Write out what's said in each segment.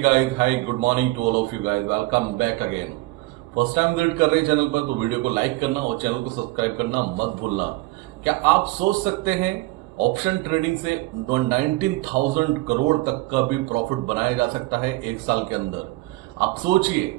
Guys hi good morning to all of you guys welcome back again. First time visit कर रहे हैं channel पर तो video को लाइक करना और चैनल को सब्सक्राइब करना मत भूलना। क्या आप सोच सकते हैं ऑप्शन ट्रेडिंग से 19,000 करोड़ तक का भी प्रॉफिट बनाया जा सकता है एक साल के अंदर? आप सोचिए,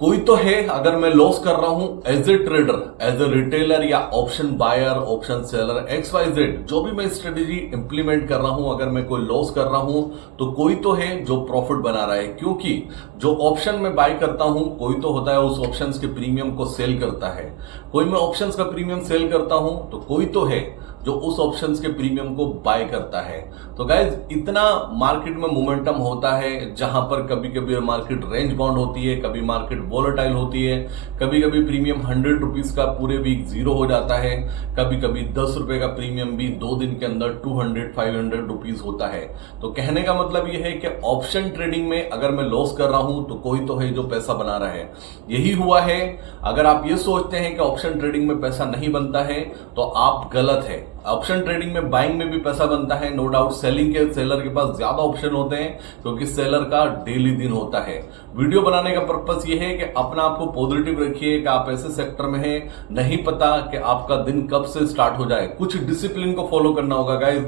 कोई तो है अगर मैं लॉस कर रहा हूं as a trader, as a retailer या option buyer, option seller, XYZ जो भी मैं स्ट्रेटेजी इंप्लीमेंट कर रहा हूं, अगर मैं कोई लॉस कर रहा हूं तो कोई तो है जो प्रॉफिट बना रहा है। क्योंकि जो ऑप्शन में बाय करता हूं कोई तो होता है उस ऑप्शंस के प्रीमियम को सेल करता है, कोई मैं ऑप्शंस का प्रीमियम सेल करता हूं तो कोई तो है जो उस ऑप्शंस के प्रीमियम को बाय करता है। तो गाइज इतना मार्केट में मोमेंटम होता है जहां पर कभी कभी मार्केट रेंज बाउंड होती है, कभी मार्केट वोलेटाइल होती है, कभी कभी प्रीमियम 100 रुपीज का पूरे वीक जीरो हो जाता है, कभी कभी 10 रुपए का प्रीमियम भी 2 दिन के अंदर 200-500 रुपीज होता है। तो कहने का मतलब यह है कि ऑप्शन ट्रेडिंग में अगर मैं लॉस कर रहा हूं तो कोई तो है जो पैसा बना रहा है। यही हुआ है। अगर आप ये सोचते हैं कि ऑप्शन ट्रेडिंग में पैसा नहीं बनता है तो आप गलत है। ऑप्शन ट्रेडिंग में बाइंग में भी पैसा बनता है, नो डाउट। सेलिंग के सेलर के पास ज्यादा ऑप्शन होते हैं क्योंकि सेलर का डेली दिन होता है। वीडियो बनाने का पर्पस ये है कि अपना आपको पॉजिटिव रखिए कि आप ऐसे सेक्टर में हैं, नहीं पता कि आपका दिन कब से स्टार्ट हो जाए। कुछ डिसिप्लिन को फॉलो करना होगा गाइज।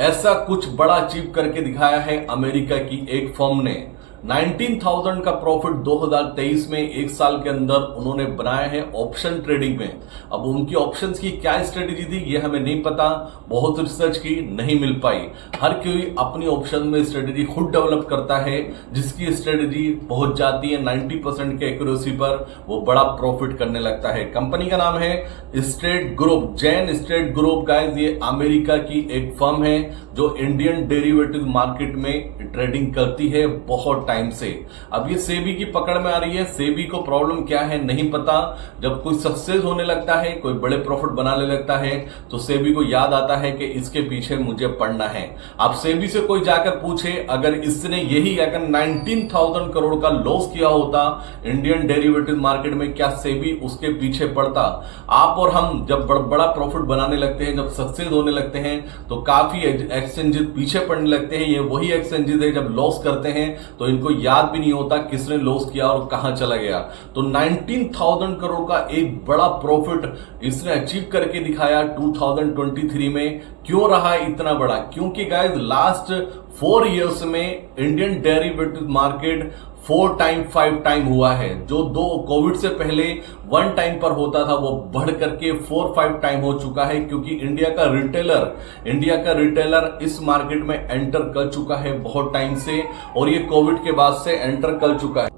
ऐसा कुछ बड़ा अचीव करके दिखाया है अमेरिका की एक फर्म ने। 19,000 का प्रॉफिट 2023 में एक साल के अंदर उन्होंने बनाया है ऑप्शन ट्रेडिंग में। अब उनकी ऑप्शंस की क्या स्ट्रेटेजी थी ये हमें नहीं पता, बहुत रिसर्च की नहीं मिल पाई। हर कोई अपनी ऑप्शन में स्ट्रेटेजी खुद डेवलप करता है, जिसकी स्ट्रेटेजी पहुंच जाती है 90% के एक्यूरेसी पर, वो बड़ा प्रॉफिट करने लगता है। कंपनी का नाम है straight group, Jain straight group. Guys ये अमेरिका की एक फर्म है जो इंडियन डेरिवेटिव मार्केट में ट्रेडिंग करती है बहुत टाइम से। अब ये सेबी की पकड़ में आ रही है। सेबी को प्रॉब्लम क्या है नहीं पता। जब कोई सक्सेस होने लगता है, कोई बड़े प्रॉफिट बनाने लगता है तो सेबी को याद आता है कि इसके पीछे मुझे पड़ना है। अब सेबी से कोई जाकर पूछे, अगर इसने यही अगर 19,000 करोड़ का लॉस किया होता इंडियन डेरिवेटिव मार्केट में, क्या सेबी उसके पीछे पड़ता? आप और हम जब बड़ा प्रॉफिट बनाने लगते हैं, जब सक्सेस होने लगते हैं तो काफी एक्सचेंजेस पीछे पड़ने लगते हैं। ये वही एक्सचेंजेस है जब लॉस करते हैं तो इनको याद भी नहीं होता किसने लॉस किया और कहां चला गया। तो 19,000 करोड़ का एक बड़ा प्रॉफिट इसने अचीव करके दिखाया 2023 में। क्यों रहा इतना बड़ा? क्योंकि गाइस लास्ट 4 इयर्स में Indian derivative market 4 time 5 time हुआ है। जो दो कोविड से पहले 1 टाइम पर होता था वो बढ़ करके 4-5 टाइम हो चुका है, क्योंकि इंडिया का रिटेलर इस मार्केट में एंटर कर चुका है बहुत टाइम से, और ये कोविड के बाद से एंटर कर चुका है।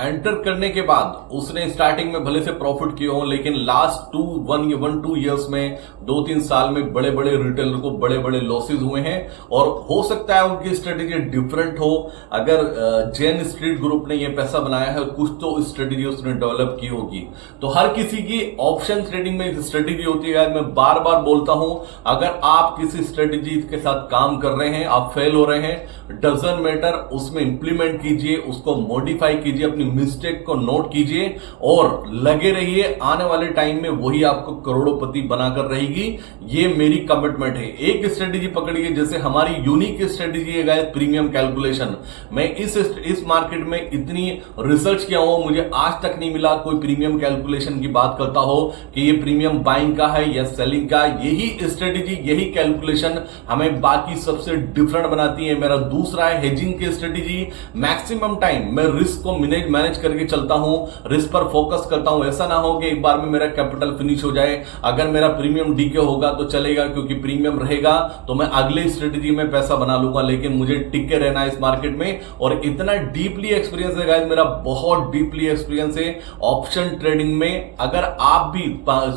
एंटर करने के बाद उसने स्टार्टिंग में भले से प्रॉफिट किए हो, लेकिन लास्ट 1-2 इयर्स में 2-3 साल में बड़े बड़े रिटेलर को बड़े बड़े लॉसेस हुए हैं। और हो सकता है उनकी स्ट्रेटेजी डिफरेंट हो। अगर जैन स्ट्रीट ग्रुप ने ये पैसा बनाया है, कुछ तो स्ट्रेटेजी उसने डेवलप की होगी। तो हर किसी की ऑप्शन ट्रेडिंग में स्ट्रेटेजी होती है। मैं बार बार बोलता हूं, अगर आप किसी स्ट्रेटेजी के साथ काम कर रहे हैं, आप फेल हो रहे हैं, डजंट मैटर, उसमें इंप्लीमेंट कीजिए, उसको मॉडिफाई कीजिए, अपनी मिस्टेक को नोट कीजिए और लगे रहिए। आने वाले टाइम में वही आपको करोड़ोंपति बनाकर रहेगी। ये मेरी कमिटमेंट है। एक स्ट्रेटेजी पकड़िए, जैसे हमारी यूनिक स्ट्रेटेजी है गाइस प्रीमियम कैलकुलेशन। मैं इस मार्केट में इतनी रिसर्च किया हूं, मुझे आज तक नहीं मिला कोई प्रीमियम कैलकुलेशन की बात करता हो कि ये प्रीमियम बाइंग का है या सेलिंग का। यही स्ट्रेटेजी, यही कैलकुलेशन हमें बाकी सबसे डिफरेंट बनाती है। मेरा दूसरा है हेजिंग की स्ट्रेटेजी। मैक्सिमम टाइम मैं रिस्क को मैनेज करके चलता हूं, रिस्क पर फोकस करता हूं। ऐसा ना हो कि एक बार में मेरा कैपिटल फिनिश हो जाए। अगर मेरा प्रीमियम डीके होगा तो चलेगा, क्योंकि प्रीमियम रहेगा तो मैं अगले स्ट्रेटेजी में पैसा बना लूंगा, लेकिन मुझे टिके रहना है इस मार्केट में। और इतना डीपली एक्सपीरियंस है गाइस, मेरा बहुत डीपली एक्सपीरियंस है ऑप्शन ट्रेडिंग में। अगर आप भी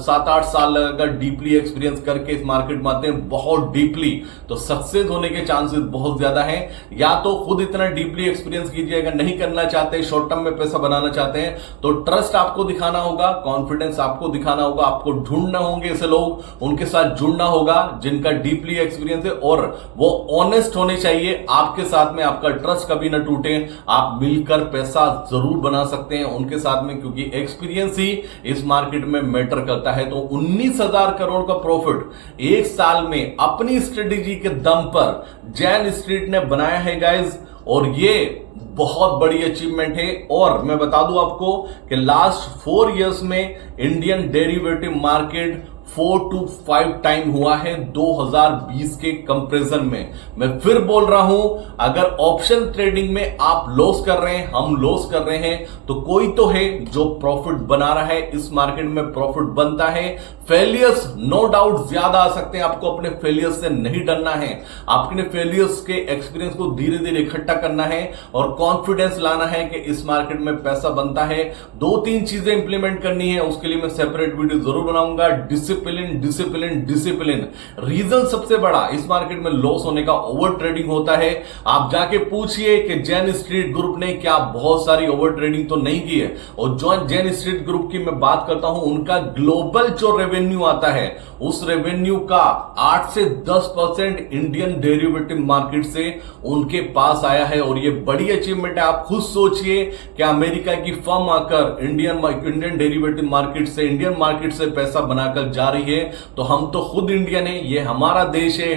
7-8 साल अगर डीपली एक्सपीरियंस करके इस मार्केट में आते हैं बहुत डीपली, तो सक्सेस होने के चांसेस बहुत ज्यादा है। या तो खुद इतना डीपली एक्सपीरियंस कीजिए, अगर नहीं करना चाहते, शॉर्ट टर्म में पैसा बनाना चाहते हैं, तो ट्रस्ट आपको दिखाना होगा, कॉन्फिडेंस आपको दिखाना होगा, आपको ढूंढना होंगे ऐसे लोग, उनके साथ जुड़ना होगा जिनका डीपली एक्सपीरियंस है, और वो ऑनेस्ट होने चाहिए आपके साथ में। आपका ट्रस्ट कभी ना टूटे, आप मिलकर पैसा जरूर बना सकते हैं उनके साथ में, क्योंकि एक्सपीरियंस ही इस मार्केट में मैटर करता है। तो 19,000 करोड़ का प्रॉफिट एक साल में अपनी स्ट्रेटेजी के दम पर जैन स्ट्रीट ने बनाया है गाइज। और ये बहुत बड़ी अचीवमेंट है। और मैं बता दूं आपको कि लास्ट 4 इयर्स में Indian derivative market 4 to 5 time हुआ है 2020 के कंपैरिजन में। मैं फिर बोल रहा हूं, अगर ऑप्शन ट्रेडिंग में आप लॉस कर रहे हैं, हम लॉस कर रहे हैं, तो कोई तो है जो प्रॉफिट बना रहा है। इस मार्केट में प्रॉफिट बनता है। फेलियर्स नो डाउट ज्यादा आ सकते हैं, आपको अपने फेलियर्स से नहीं डरना है। आपने फेलियर्स के एक्सपीरियंस को धीरे धीरे इकट्ठा करना है और कॉन्फिडेंस लाना है कि इस मार्केट में पैसा बनता है। 2-3 चीजें इंप्लीमेंट करनी है, उसके लिए मैं सेपरेट वीडियो जरूर बनाऊंगा। Discipline discipline discipline. रीजन सबसे बड़ा इस मार्केट में लॉस होने का ओवर ट्रेडिंग होता है। आप जाके पूछिए कि जैन स्ट्रीट ग्रुप ने क्या बहुत सारी ओवर ट्रेडिंग तो नहीं की है। और जो जैन स्ट्रीट ग्रुप की मैं बात करता हूं, उनका ग्लोबल जो रेवेन्यू आता है, उस रेवेन्यू का 8 से 10% इंडियन डेरिवेटिव मार्केट से उनके पास आया है। और ये बड़ी अचीवमेंट है। आप खुद सोचिए कि अमेरिका की फर्म आकर इंडियन डेरिवेटिव मार्केट से, इंडियन मार्केट से पैसा बनाकर जा रही है, तो हम तो खुद इंडियन है, ये हमारा देश है,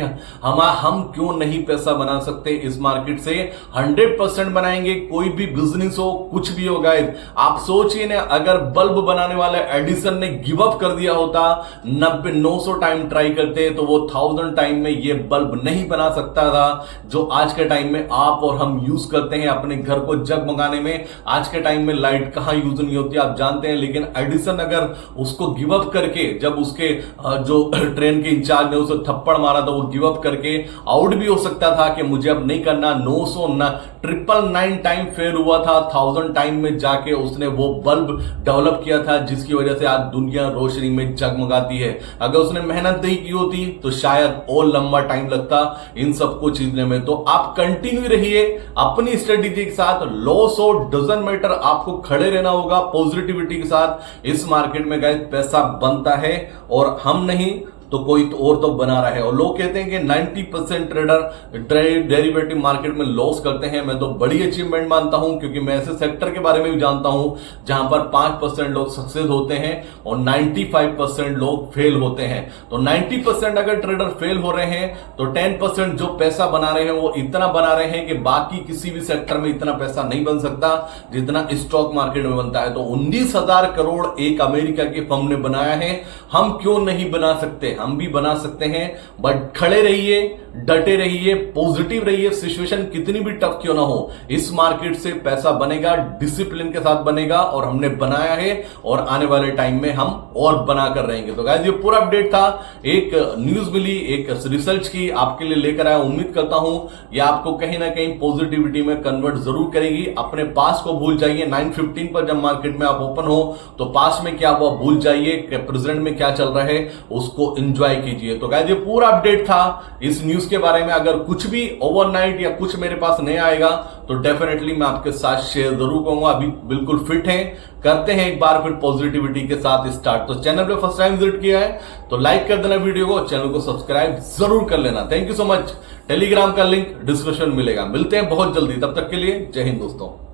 हम क्यों नहीं पैसा बना सकते इस मार्केट से। 100% बनाएंगे। कोई भी बिजनेस हो, कुछ भी हो गाइस, आप सोचिए ना, अगर बल्ब बनाने वाले एडिसन ने गिव अप कर दिया होता, 900 टाइम ट्राई करते, तो वो 1000 टाइम में ये बल्ब नहीं बना सकता था जो आज के टाइम में आप और हम यूज करते हैं अपने घर को जगमगाने में। आज के टाइम में लाइट कहां यूज नहीं होती आप जानते हैं, लेकिन एडिसन अगर उसको गिव अप करके, जब उसके जो ट्रेन के इंचार्ज ने उसे थप्पड़ मारा था, वो गिव अप करके आउट भी हो सकता था कि मुझे अब नहीं करना। 999 टाइम फेल हुआ था, 1000 टाइम में जाके उसने वो बल्ब डेवलप किया था, जिसकी वजह से आज दुनिया रोशनी में जगमगाती है। अगर उसने मेहनत नहीं की होती तो शायद और लंबा टाइम लगता इन सबको चीजने में। तो आप कंटिन्यू रहिए अपनी स्ट्रेटेजी के साथ। लॉस हो डजंट मैटर, आपको खड़े रहना होगा पॉजिटिविटी के साथ। इस मार्केट में गाइस पैसा बनता है, और हम नहीं तो कोई तो और तो बना रहा है। और लोग कहते हैं कि 90% ट्रेडर डेरिवेटिव मार्केट में लॉस करते हैं। मैं तो बड़ी अचीवमेंट मानता हूं, क्योंकि मैं ऐसे सेक्टर के बारे में भी जानता हूं जहां पर 5% लोग सक्सेस होते हैं और 95% लोग फेल होते हैं। तो 90% अगर ट्रेडर फेल हो रहे हैं, तो 10% जो पैसा बना रहे हैं वो इतना बना रहे हैं कि बाकी किसी भी सेक्टर में इतना पैसा नहीं बन सकता जितना स्टॉक मार्केट में बनता है। तो 19,000 करोड़ एक अमेरिका की फर्म ने बनाया है। हम क्यों नहीं बना सकते? हम भी बना सकते हैं, बट खड़े रहिए, डटे रहिए, पॉजिटिव रहिए। सिचुएशन कितनी भी टफ क्यों ना हो, इस मार्केट से पैसा बनेगा, डिसिप्लिन के साथ बनेगा, और हमने बनाया है और आने वाले टाइम में हम और बनाकर रहेंगे। तो गाइस, ये पूरा अपडेट था। एक न्यूज मिली, एक रिसर्च की, आपके लिए लेकर आया। उम्मीद करता हूं ये आपको कहीं ना कहीं पॉजिटिविटी में कन्वर्ट जरूर करेगी। अपने पास को भूल जाइए। 9:15 पर जब मार्केट में आप ओपन हो, तो पास में क्या हुआ भूल जाइए, प्रेजेंट में क्या चल रहा है उसको एंजॉय कीजिए। तो गाइस, ये पूरा अपडेट था इस न्यूज के बारे में। अगर कुछ भी ओवरनाइट या कुछ मेरे पास नहीं आएगा तो डेफिनेटली मैं आपके साथ शेयर जरूर करूंगा। अभी बिल्कुल फिट हैं, करते हैं एक बार फिर पॉजिटिविटी के साथ स्टार्ट। तो चैनल पे फर्स्ट टाइम विजिट किया है तो लाइक कर देना वीडियो को, चैनल को सब्सक्राइब जरूर कर लेना। Thank you so much. Telegram का लिंक डिस्क्रिप्शन में मिलेगा। मिलते हैं बहुत जल्दी, तब तक के लिए जय हिंद दोस्तों।